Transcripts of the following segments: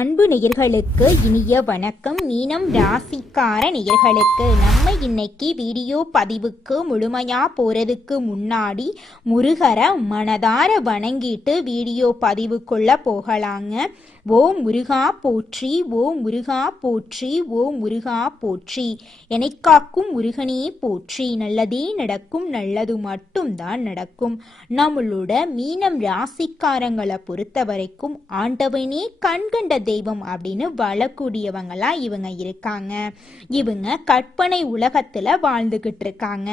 அன்பு நேயர்களுக்கு இனிய வணக்கம். மீனம் ராசிக்கார நேயர்களுக்கு நம்ம இன்னைக்கு வீடியோ பதிவுக்கு முழுமையா போறதுக்கு முன்னாடி முருகரை மனதார வணங்கிட்டு வீடியோ பதிவுக்குள்ள போகலாங்க. ஓ முருகா போற்றி, ஓ முருகா போற்றி, ஓ முருகா போற்றி, எனைக்காக்கும் முருகனே போற்றி. நல்லதே நடக்கும், நல்லது மட்டும்தான் நடக்கும். நம்மளோட மீனம் ராசிக்காரங்களை பொறுத்த வரைக்கும் ஆண்டவனே கண்கண்ட தெய்வம் அப்படின்னு வாழக்கூடியவங்களா இவங்க இருக்காங்க. இவங்க கற்பனை உலகத்துல வாழ்ந்துகிட்டு இருக்காங்க.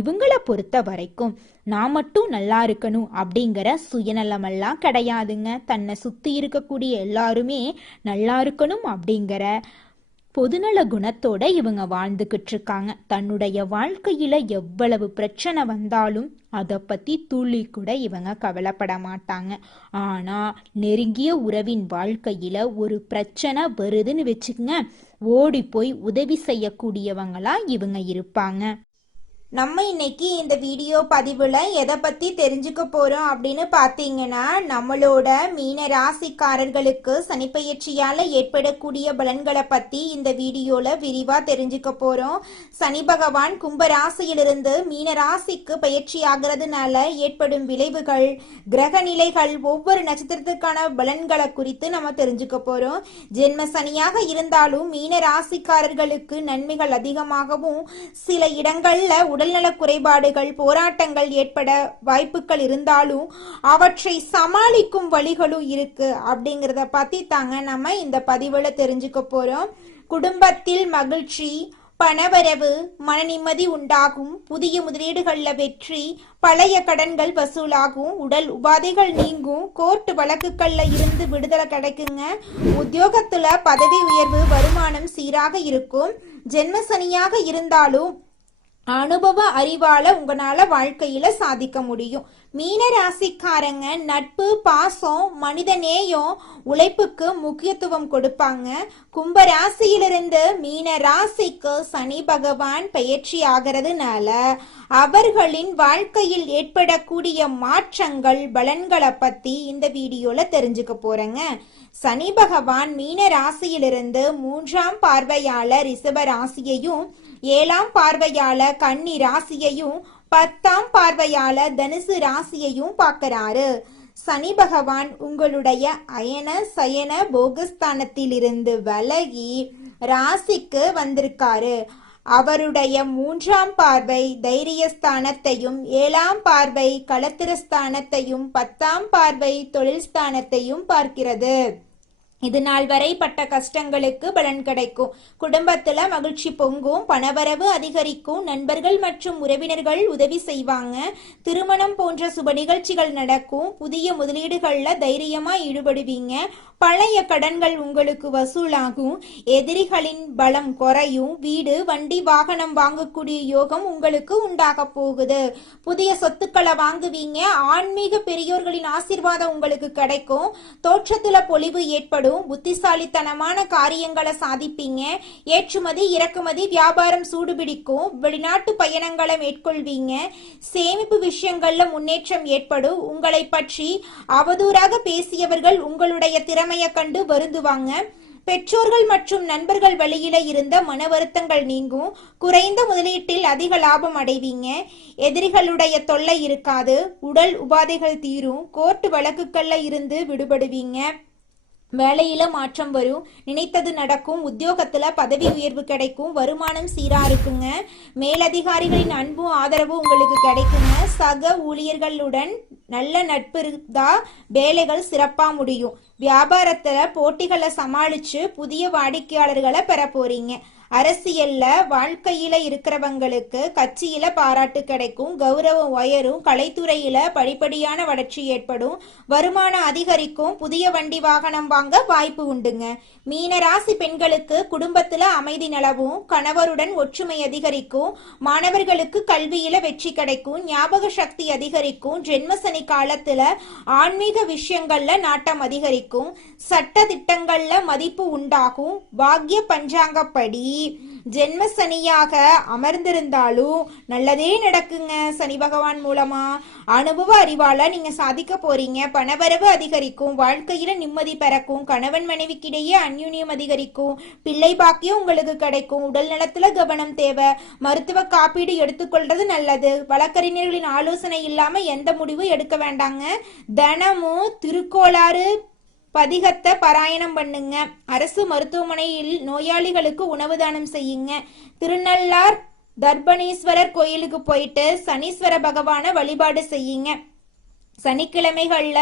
இவங்களை பொறுத்த வரைக்கும் நான் மட்டும் நல்லா இருக்கணும் அப்படிங்கிற சுயநலமெல்லாம் கிடையாதுங்க. தன்னை சுத்தி இருக்கக்கூடிய எல்லாருமே நல்லா இருக்கணும் அப்படிங்கிற பொதுநல குணத்தோட இவங்க வாழ்ந்துகிட்டு இருக்காங்க. தன்னுடைய வாழ்க்கையில எவ்வளவு பிரச்சனை வந்தாலும் அதை பத்தி துளி கூட இவங்க கவலைப்பட மாட்டாங்க. ஆனா நெருங்கிய உறவின் வாழ்க்கையில ஒரு பிரச்சனை வருதுன்னு வச்சுக்கங்க, ஓடி போய் உதவி செய்யக்கூடியவங்களா இவங்க இருப்பாங்க. நம்ம இன்னைக்கு இந்த வீடியோ பதிவில் எதை பற்றி தெரிஞ்சுக்க போகிறோம் அப்படின்னு பார்த்தீங்கன்னா, நம்மளோட மீன ராசிக்காரர்களுக்கு சனிப்பெயர்ச்சியால் ஏற்படக்கூடிய பலன்களை பற்றி இந்த வீடியோவில் விரிவாக தெரிஞ்சுக்க போகிறோம். சனி பகவான் கும்ப ராசியிலிருந்து மீன ராசிக்கு பயிற்சி ஆகிறதுனால ஏற்படும் விளைவுகள், கிரக நிலைகள், ஒவ்வொரு நட்சத்திரத்துக்கான பலன்களை குறித்து நம்ம தெரிஞ்சுக்க போகிறோம். ஜென்ம சனியாக இருந்தாலும் மீன ராசிக்காரர்களுக்கு நன்மைகள் அதிகமாகவும் சில இடங்களில் உடல்நல குறைபாடுகள், போராட்டங்கள் ஏற்பட வாய்ப்புகள் இருந்தாலும் அவற்றை சமாளிக்கும் வழிகளும் இருக்கு அப்படிங்கிறத பத்தி தாங்க நம்ம இந்த பதிவுல தெரிஞ்சுக்க போறோம். குடும்பத்தில் மகிழ்ச்சி, பணவரவு, மன நிம்மதி உண்டாகும். புதிய முதலீடுகள்ல வெற்றி, பழைய கடன்கள் வசூலாகும். உடல் உபாதைகள் நீங்கும். கோர்ட் வழக்குகள்ல இருந்து விடுதலை கிடைக்குங்க. உத்தியோகத்துல பதவி உயர்வு, வருமானம் சீராக இருக்கும். ஜென்ம சனியாக இருந்தாலும் அனுபவ அறிவால உங்களால வாழ்க்கையில சாதிக்க முடியும். மீன ராசிக்காரங்க நட்பு, பாசம், மனித நேயம், உழைப்புக்கு முக்கியத்துவம் கொடுப்பாங்க. கும்ப ராசியிலிருந்து மீன ராசிக்கு சனி பகவான் பயிற்சி ஆகிறதுனால அவர்களின் வாழ்க்கையில் ஏற்படக்கூடிய மாற்றங்கள், பலன்களை பத்தி இந்த வீடியோல தெரிஞ்சுக்க போறேங்க. சனி பகவான் மீன ராசியிலிருந்து 3ஆம் பார்வையால ரிஷப ராசியையும், 7ஆம் பார்வையால கன்னி ராசியையும், 10ஆம் பார்வையால தனுசு ராசியையும் பார்க்கிறாரு. சனி பகவான் உங்களுடைய அயன சயன போகஸ்தானத்திலிருந்து விலகி ராசிக்கு வந்திருக்காரு. அவருடைய 3ஆம் பார்வை தைரியஸ்தானத்தையும், 7ஆம் பார்வை களத்திரஸ்தானத்தையும், 10ஆம் பார்வை தொழில் ஸ்தானத்தையும் பார்க்கிறது. இது நாள் வரை பட்ட கஷ்டங்களுக்கு பலன் கிடைக்கும். குடும்பத்துல மகிழ்ச்சி பொங்கும். பணவரவு அதிகரிக்கும். நண்பர்கள் மற்றும் உறவினர்கள் உதவி செய்வாங்க. திருமணம் போன்ற சுப நிகழ்ச்சிகள் நடக்கும். புதிய முதலீடுகள்ல தைரியமா ஈடுபடுவீங்க. பழைய கடன்கள் உங்களுக்கு வசூலாகும். எதிரிகளின் பலம் குறையும். வீடு, வண்டி, வாகனம் வாங்கக்கூடிய யோகம் உங்களுக்கு உண்டாக போகுது. புதிய சொத்துக்களை வாங்குவீங்க. ஆன்மீக பெரியோர்களின் ஆசீர்வாதம் உங்களுக்கு கிடைக்கும். தோற்றத்துல பொலிவு ஏற்படும். புத்திசாலித்தனமான காரியங்களை சாதிப்பீங்க. ஏற்றுமதி, இறக்குமதி, வியாபாரம் சூடுபிடிக்கும். வெளிநாட்டு பயணங்களை மேற்கொள்வீங்க. சேமிப்பு விஷயங்கள்ல முன்னேற்றம் ஏற்படும். உங்களை பற்றி அவதூறாக பேசியவர்கள் உங்களுடைய திறமையை கண்டு வருந்துவாங்க. பெற்றோர்கள் மற்றும் நண்பர்கள் வழியில இருந்த மன வருத்தங்கள் நீங்கும். குறைந்த முதலீட்டில் அதிக லாபம் அடைவீங்க. எதிரிகளுடைய தொல்லை இருக்காது. உடல் உபாதைகள் தீரும். கோர்ட் வழக்குகள்ல இருந்து விடுபடுவீங்க. வேலையில மாற்றம் வரும். நினைத்தது நடக்கும். உத்தியோகத்துல பதவி உயர்வு கிடைக்கும். வருமானம் சீரா இருக்குங்க. மேலதிகாரிகளின் அன்பும் ஆதரவும் உங்களுக்கு கிடைக்குங்க. சக ஊழியர்களுடன் நல்ல நட்பு இருந்தா வேலைகள் சிறப்பா முடியும். வியாபாரத்துல போட்டிகளை சமாளிச்சு புதிய வாடிக்கையாளர்களை பெற போறீங்க. அரசியல்ல வாழ்க்கையில இருக்கிறவங்களுக்கு கட்சியில பாராட்டு கிடைக்கும். கௌரவம் உயரும். கலைத்துறையில படிப்படியான வளர்ச்சி ஏற்படும். வருமானம் அதிகரிக்கும். புதிய வண்டி வாகனம் வாங்க வாய்ப்பு உண்டுங்க. மீன ராசி பெண்களுக்கு குடும்பத்துல அமைதி நிலவும். கணவருடன் ஒற்றுமை அதிகரிக்கும். மாணவர்களுக்கு கல்வியில வெற்றி கிடைக்கும். ஞாபக சக்தி அதிகரிக்கும். ஜென்மசனி காலத்துல ஆன்மீக விஷயங்கள்ல நாட்டம் அதிகரிக்கும். சட்ட திட்டங்கள்ல மதிப்பு உண்டாகும். பாக்ய பஞ்சாங்கப்படி ஜென்ம சனியாக அமர்ந்திருந்தாலும் நல்லதே நடக்குங்க. சனி பகவான் மூலமா அனுபவ அறிவால நீங்க சாதிக்க போறீங்க. பணவரவு அதிகரிக்கும், வாழ்க்கையில நிம்மதி பிறக்கும், கணவன் மனைவிக்கிடையே அந்யுன்யம் அதிகரிக்கும், பிள்ளை பாக்கியம் உங்களுக்கு கிடைக்கும். உடல் நலத்துல கவனம் தேவை. மருத்துவ காப்பீடு எடுத்துக்கொள்றது நல்லது. வழக்கறிஞர்களின் ஆலோசனை இல்லாம எந்த முடிவும் எடுக்க வேண்டாங்க. தினமும் திருக்கோளாறு பதிகத்தை பாராயணம் பண்ணுங்க. அரசு மருத்துவமனையில் நோயாளிகளுக்கு உணவு தானம் செய்யுங்க. திருநள்ளார் தர்பணேஸ்வரர் கோயிலுக்கு போயிட்டு சனீஸ்வர பகவான வழிபாடு செய்யுங்க. சனிக்கிழமைகள்ல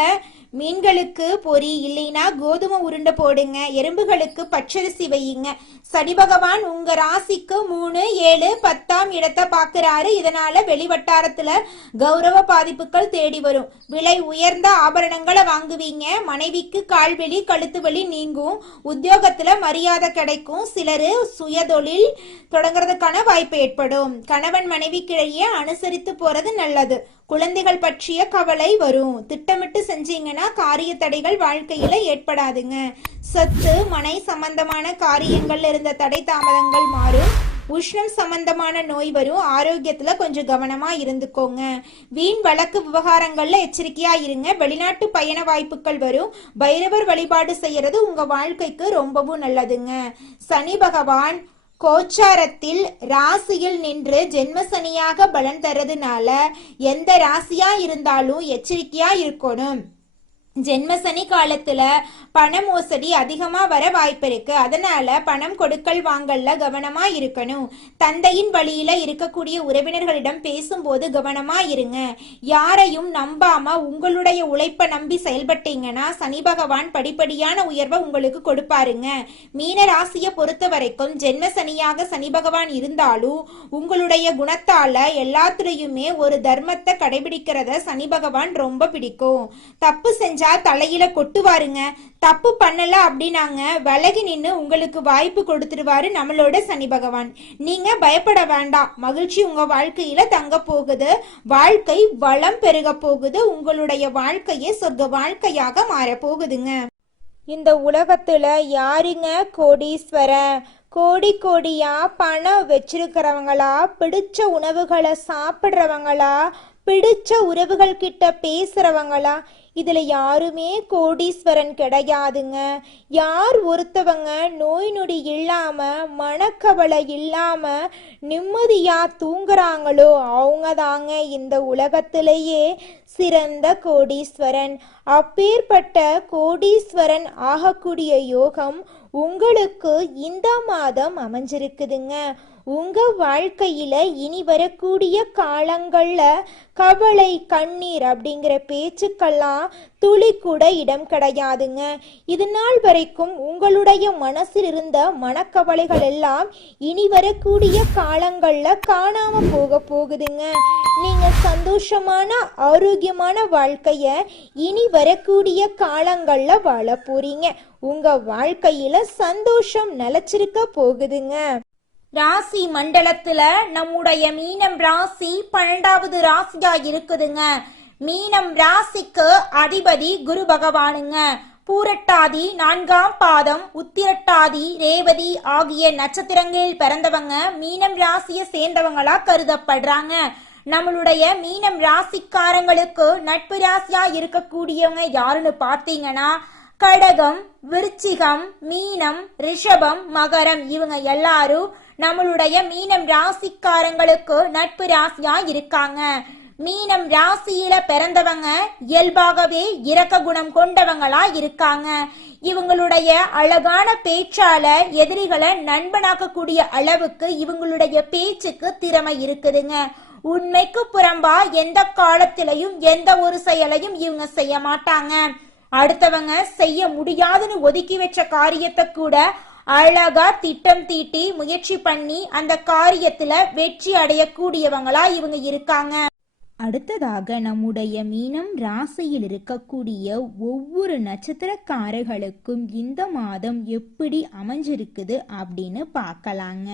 மீன்களுக்கு பொரி இல்லைன்னா கோதுமை உருண்டை போடுங்க. எறும்புகளுக்கு பச்சரிசி வையுங்க. சனி பகவான் உங்க ராசிக்கு 3, 7, 10ஆம் இடத்தை பாக்குறாரு. இதனால வெளிவட்டாரத்துல கௌரவ பாதிப்புகள் தேடி வரும். விலை உயர்ந்த ஆபரணங்களை வாங்குவீங்க. மனைவிக்கு கால்வெளி கழுத்து வலி நீங்கும். உத்தியோகத்துல மரியாதை கிடைக்கும். சிலரு சுயதொழில் தொடங்குறதுக்கான வாய்ப்பு ஏற்படும். கணவன் மனைவிக்கிடையே அனுசரித்து போறது நல்லது. குழந்தைகள் பற்றிய கவலை வரும். திட்டமிட்டு செஞ்சீங்கன்னா காரிய தடைகள் வாழ்க்கையில ஏற்படாதுங்க. சொத்து மனை சம்பந்தமான காரியங்கள்ல இருந்த தடை தாமதங்கள் மாறும். உஷ்ணம் சம்பந்தமான நோய் வரும். ஆரோக்கியத்துல கொஞ்சம் கவனமா இருந்துக்கோங்க. வீண் வழக்கு விவகாரங்கள்ல எச்சரிக்கையா இருங்க. வெளிநாட்டு பயண வாய்ப்புகள் வரும். பைரவர் வழிபாடு செய்யறது உங்க வாழ்க்கைக்கு ரொம்பவும் நல்லதுங்க. சனி பகவான் கோச்சாரத்தில் ராசியில் நின்று ஜென்மசனியாக பலன் தரதுனால எந்த ராசியா இருந்தாலும் எச்சரிக்கையா இருக்கணும். ஜென்மசனி காலத்துல பண மோசடி அதிகமா வர வாய்ப்பு இருக்கு. அதனால பணம் கொடுக்கல் வாங்கல்ல கவனமா இருக்கணும். தந்தையின் வழியில இருக்கக்கூடிய உறவினர்களிடம் பேசும்போது கவனமா இருங்க. யாரையும் நம்பாம உங்களுடைய உழைப்பை நம்பி செயல்பட்டீங்கன்னா சனி பகவான் படிப்படியான உயர்வை உங்களுக்கு கொடுப்பாருங்க. மீன ராசியை பொறுத்த வரைக்கும் ஜென்ம சனியாக சனி பகவான் இருந்தாலும் உங்களுடைய குணத்தால எல்லாத்துலயுமே ஒரு தர்மத்தை கடைபிடிக்கிறத சனி பகவான் ரொம்ப பிடிக்கும். தப்பு செஞ்ச தலையில கொட்டுவாருங்க. தப்பு பண்ணல அப்படின்னாங்க விலகி நின்று உங்களுக்கு வாய்ப்பு கொடுத்துருவாரு நம்மளோட சனி பகவான். நீங்க பயப்பட வேண்டாம். மகிழ்ச்சி உங்க வாழ்க்கையில தங்க போகுது. வாழ்க்கை வளம் பெருக போகுது. உங்களுடைய வாழ்க்கையே சொர்க்க வாழ்க்கையாக மாற போகுதுங்க. இந்த உலகத்துல யாருங்க கோடீஸ்வரன்? கோடி கோடியா பணம் வச்சிருக்கிறவங்களா, பிடிச்ச உணவுகளை சாப்பிட்றவங்களா, பிடிச்ச உறவுகள் கிட்ட பேசுறவங்களா? இதுல யாருமே கோடீஸ்வரன் கிடையாதுங்க. யார் ஒருத்தவங்க நோய் நொடி இல்லாம மனக்கவலை இல்லாம நிம்மதியா தூங்குறாங்களோ அவங்க தாங்க இந்த உலகத்திலேயே சிறந்த கோடீஸ்வரன். அப்பேற்பட்ட கோடீஸ்வரன் ஆகக்கூடிய யோகம் உங்களுக்கு இந்த மாதம் அமைஞ்சிருக்குதுங்க. உங்க வாழ்க்கையில இனி வரக்கூடிய காலங்கள்ல கவலை கண்ணீர் அப்படிங்கிற பேச்சுக்கெல்லாம் துளி கூட இடம் கிடையாதுங்க. இது நாள் வரைக்கும் உங்களுடைய மனசில் இருந்த மனக்கவலைகள் எல்லாம் இனி வரக்கூடிய காலங்கள்ல காணாம போக போகுதுங்க. நீங்க சந்தோஷமான ஆரோக்கியமான வாழ்க்கைய இனி வரக்கூடிய காலங்கள்ல வாழ போறீங்க. உங்க வாழ்க்கையில சந்தோஷம் நிலைச்சிருக்க போகுதுங்க. ராசி மண்டலத்துல நம்முடைய மீனம் ராசி 12வது ராசியா இருக்குதுங்க. மீனம் ராசிக்கு அதிபதி குரு பகவானுங்க. பூரட்டாதி 4ஆம் பாதம், உத்திரட்டாதி, ரேவதி ஆகிய நட்சத்திரங்களில் பிறந்தவங்க மீனம் ராசியை சேர்ந்தவங்களா கருதப்படுறாங்க. நம்மளுடைய மீனம் ராசிக்காரங்களுக்கு நட்பு ராசியா இருக்கக்கூடியவங்க யாருன்னு பார்த்தீங்கன்னா கடகம், விருச்சிகம், மீனம், ரிஷபம், மகரம் இவங்க எல்லாரும் நம்மளுடைய மீனம் ராசிக்காரங்களுக்கு நட்பு ராசியா இருக்காங்க. மீனம் ராசியில பிறந்தவங்க இயல்பாகவே இரக்க குணம் கொண்டவங்களா இருக்காங்க. இவங்களுடைய அழகான பேச்சால எதிரிகளை நண்பனாக்கக்கூடிய அளவுக்கு இவங்களுடைய பேச்சுக்கு திறமை இருக்குதுங்க. உண்மைக்கு புறம்பா எந்த காலத்திலையும் எந்த ஒரு செயலையும் இவங்க செய்ய மாட்டாங்க. அடுத்தவங்க செய்ய முடியாதுன்னு ஒதுக்கி வச்ச காரியத்தை கூட அழகா திட்டம் தீட்டி முயற்சி பண்ணி அந்த காரியத்துல வெற்றி அடையக்கூடியவங்களா இவங்க இருக்காங்க. அடுத்ததாக நம்முடைய மீனம் ராசியில் இருக்கக்கூடிய ஒவ்வொரு நட்சத்திரக்காரர்களுக்கும் இந்த மாதம் எப்படி அமைஞ்சிருக்குது அப்படின்னு பார்க்கலாங்க.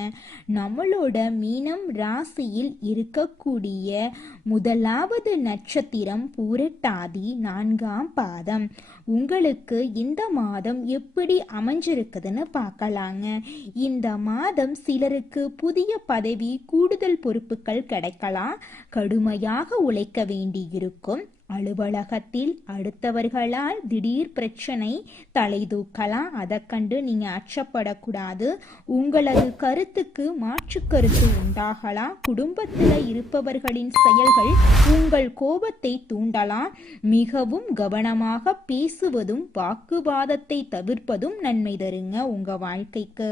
நம்மளோட மீனம் ராசியில் இருக்கக்கூடிய முதலாவது நட்சத்திரம் பூரட்டாதி 4ஆம் பாதம். உங்களுக்கு இந்த மாதம் எப்படி அமைஞ்சிருக்குதுன்னு பார்க்கலாங்க. இந்த மாதம் சிலருக்கு புதிய பதவி, கூடுதல் பொறுப்புகள் கிடைக்கலாம். கடுமையாக உழைக்க வேண்டியிருக்கும். அலுவலகத்தில் அடுத்தவர்களால் திடீர் பிரச்சனை தலை தூக்கலாம். அதை கண்டு நீங்க அச்சப்படக்கூடாது. உங்களது கருத்துக்கு மாற்று கருத்து உண்டாகலாம். குடும்பத்தில் இருப்பவர்களின் செயல்கள் உங்கள் கோபத்தை தூண்டலாம். மிகவும் கவனமாக பேசுவதும் வாக்குவாதத்தை தவிர்ப்பதும் நன்மை தருங்க உங்க வாழ்க்கைக்கு.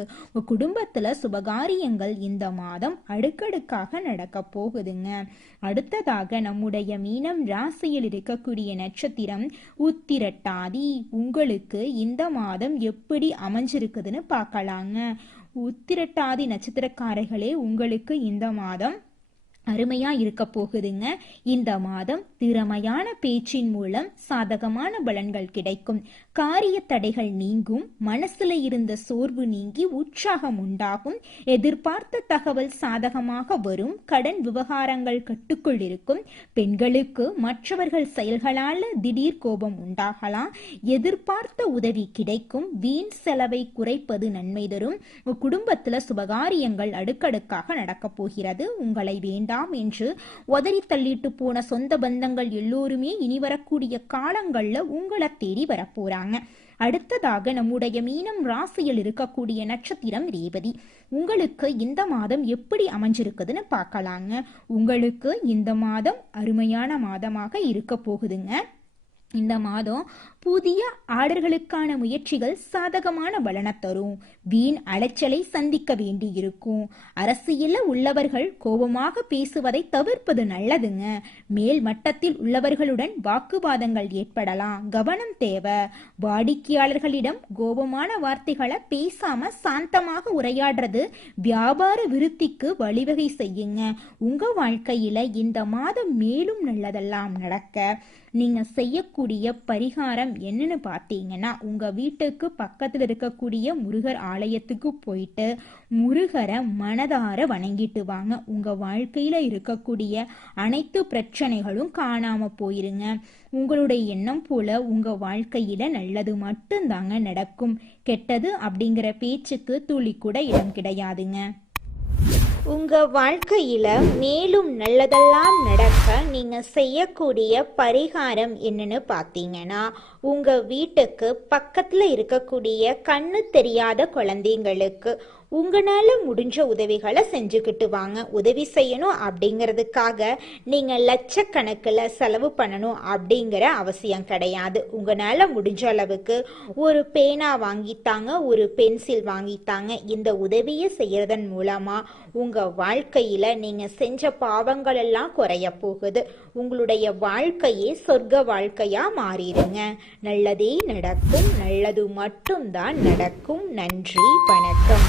குடும்பத்துல சுபகாரியங்கள் இந்த மாதம் அடுக்கடுக்காக நடக்க போகுதுங்க. அடுத்ததாக நம்முடைய மீனம் ராசியில் இருக்கக்கூடிய நட்சத்திரம் உத்திரட்டாதி. உங்களுக்கு இந்த மாதம் எப்படி அமைஞ்சிருக்குதுன்னு பார்க்கலாங்க. உத்திரட்டாதி நட்சத்திரக்காரர்களே, உங்களுக்கு இந்த மாதம் அருமையா இருக்க போகுதுங்க. இந்த மாதம் திறமையான பேச்சின் மூலம் சாதகமான பலன்கள் கிடைக்கும். காரிய தடைகள் நீங்கும். மனசுல இருந்த சோர்வு நீங்கி உற்சாகம் உண்டாகும். எதிர்பார்த்த தகவல் சாதகமாக வரும். கடன் விவகாரங்கள் கட்டுக்குள் இருக்கும். பெண்களுக்கு மற்றவர்கள் செயல்களால திடீர் கோபம் உண்டாகலாம். எதிர்பார்த்த உதவி கிடைக்கும். வீண் செலவை குறைப்பது நன்மை தரும். குடும்பத்துல சுபகாரியங்கள் அடுக்கடுக்காக நடக்க போகிறது. உங்களை வேண்டாம் என்று உதறி தள்ளிட்டு போன சொந்த பந்தங்கள் எல்லோருமே இனி வரக்கூடிய காலங்கள்ல உங்களை தேடி வரப்போறாங்க. அடுத்ததாக நம்முடைய மீனம் ராசியில் இருக்கக்கூடிய நட்சத்திரம் ரேவதி. உங்களுக்கு இந்த மாதம் எப்படி அமைஞ்சிருக்குதுன்னு பார்க்கலாங்க. உங்களுக்கு இந்த மாதம் அருமையான மாதமாக இருக்க போகுதுங்க. இந்த மாதம் புதிய ஆர்டர்களுக்கான முயற்சிகள் சாதகமான பலனை தரும். வீண் அலைச்சலை சந்திக்க வேண்டி இருக்கும். அரசியல்ல உள்ளவர்கள் கோபமாக பேசுவதை தவிர்ப்பது நல்லதுங்க. மேல் மட்டத்தில் உள்ளவர்களுடன் வாக்குவாதங்கள் ஏற்படலாம். கவனம் தேவை. வாடிக்கையாளர்களிடம் கோபமான வார்த்தைகளை பேசாம சாந்தமாக உரையாடுறது வியாபார விருத்திக்கு வழிவகை செய்யுங்க. உங்க வாழ்க்கையில இந்த மாதம் மேலும் நல்லதெல்லாம் நடக்க நீங்க செய்யக்கூடிய பரிகாரம் என்னன்னு பார்த்தீங்கன்னா, உங்க வீட்டுக்கு பக்கத்துல இருக்கக்கூடிய முருகர் ஆலயத்துக்கு போயிட்டு முருகரை மனதார வணங்கிட்டு வாங்க. உங்க வாழ்க்கையில இருக்கக்கூடிய அனைத்து பிரச்சனைகளும் காணாம போயிருங்க. உங்களுடைய எண்ணம் போல உங்க வாழ்க்கையில நல்லது மட்டும்தாங்க நடக்கும். கெட்டது அப்படிங்கிற பேச்சுக்கு துளி கூட இடம் கிடையாதுங்க. உங்க வாழ்க்கையில மேலும் நல்லதெல்லாம் நடக்க நீங்க செய்யக்கூடிய பரிகாரம் என்னன்னு பார்த்தீங்கன்னா, உங்க வீட்டுக்கு பக்கத்துல இருக்கக்கூடிய கண்ணு தெரியாத குழந்தைங்களுக்கு உங்களால முடிஞ்ச உதவிகளை செஞ்சுக்கிட்டு வாங்க. உதவி செய்யணும் அப்படிங்கிறதுக்காக நீங்க லட்சக்கணக்கில் செலவு பண்ணணும் அப்படிங்கிற அவசியம் கிடையாது. உங்களால முடிஞ்ச அளவுக்கு ஒரு பேனா வாங்கித்தாங்க, ஒரு பென்சில் வாங்கித்தாங்க. இந்த உதவியை செய்யறதன் மூலமா உங்க வாழ்க்கையில நீங்க செஞ்ச பாவங்கள் எல்லாம் குறைய போகுது. உங்களுடைய வாழ்க்கையே சொர்க்க வாழ்க்கையா மாறிடுங்க. நல்லதே நடக்கும். நல்லது மட்டும்தான் நடக்கும். நன்றி, வணக்கம்.